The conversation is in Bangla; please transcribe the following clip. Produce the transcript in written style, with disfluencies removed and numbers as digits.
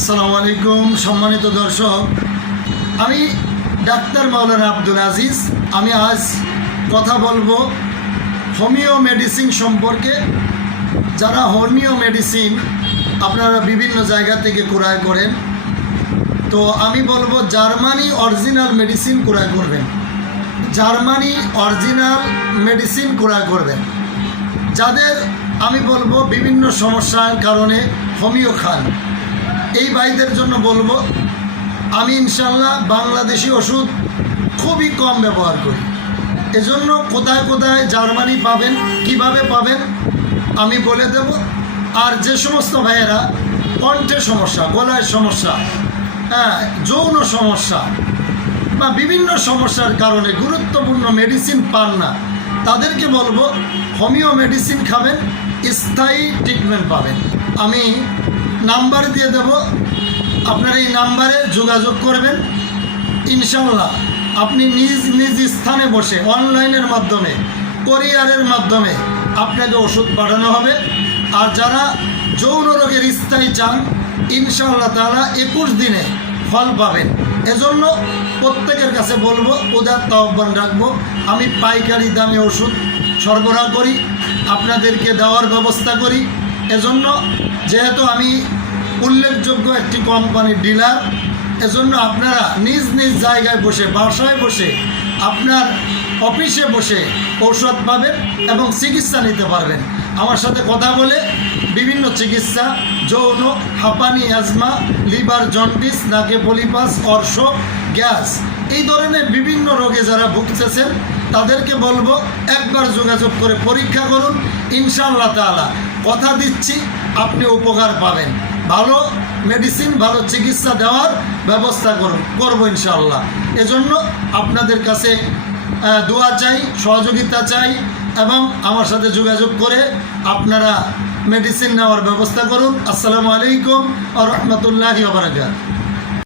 আসসালামু আলাইকুম সম্মানিত দর্শক, আমি ডাক্তার মাওলানা আব্দুল আজিজ। আমি আজ কথা বলবো হোমিও মেডিসিন সম্পর্কে। যারা হোমিও মেডিসিন আপনারা বিভিন্ন জায়গা থেকে ক্রয় করেন, তো আমি বলবো জার্মানি অরিজিনাল মেডিসিন ক্রয় করবেন। জার্মানি অরিজিনাল মেডিসিন ক্রয় করবেন। যাদের আমি বলবো বিভিন্ন সমস্যার কারণে হোমিও খান, এই ভাইদের জন্য বলবো আমি ইনশাল্লাহ বাংলাদেশি ওষুধ খুবই কম ব্যবহার করি। এজন্য কোথায় কোথায় জার্মানি পাবেন, কিভাবে পাবেন আমি বলে দেব। আর যে সমস্ত ভাইয়েরা কণ্ঠের সমস্যা, গলায় সমস্যা, যৌন সমস্যা বা বিভিন্ন সমস্যার কারণে গুরুত্বপূর্ণ মেডিসিন পান না, তাদেরকে বলবো হোমিও মেডিসিন খাবেন, স্থায়ী ট্রিটমেন্ট পাবেন। আমি নাম্বার দিয়ে দেব, আপনার এই নাম্বারে যোগাযোগ করবেন। ইনশাল্লাহ আপনি নিজ নিজ স্থানে বসে অনলাইনের মাধ্যমে, কোরিয়ারের মাধ্যমে আপনাকে ওষুধ পাঠানো হবে। আর যারা যৌন রোগের স্থায়ী চান, ইনশাআল্লাহ তাআলা 21 দিনে ফল পাবেন। এজন্য প্রত্যেকের কাছে বলবো, উদাত্ত আহ্বান রাখবো, আমি পাইকারি দামে ওষুধ সরবরাহ করি, আপনাদেরকে দেওয়ার ব্যবস্থা করি। এজন্য যেহেতু আমি উল্লেখযোগ্য একটি কোম্পানির ডিলার, এজন্য আপনারা নিজ নিজ জায়গায় বসে, বাসায় বসে, আপনার অফিসে বসে ঔষধ পাবেন এবং চিকিৎসা নিতে পারবেন। আমার সাথে কথা বলে বিভিন্ন চিকিৎসা, যৌন, হাঁপানি, অ্যাজমা, লিভার জন্ডিস, নাকে পলিপাস, অর্শ, গ্যাস, এই ধরনের বিভিন্ন রোগে যারা ভুগতেছেন তাদেরকে বলবো একবার যোগাযোগ করে পরীক্ষা করুন। ইনশাআল্লাহ তাআলা কথা দিচ্ছি আপনি উপকার পাবেন। ভালো মেডিসিন, ভালো চিকিৎসা দেওয়ার ব্যবস্থা করবো ইনশাআল্লাহ। এজন্য আপনাদের কাছে দোয়া চাই, সহযোগিতা চাই এবং আমার সাথে যোগাযোগ করে আপনারা মেডিসিন নেওয়ার ব্যবস্থা করুন। আসসালামু আলাইকুম ওয়া রাহমাতুল্লাহি ওয়া বারাকাতুহু।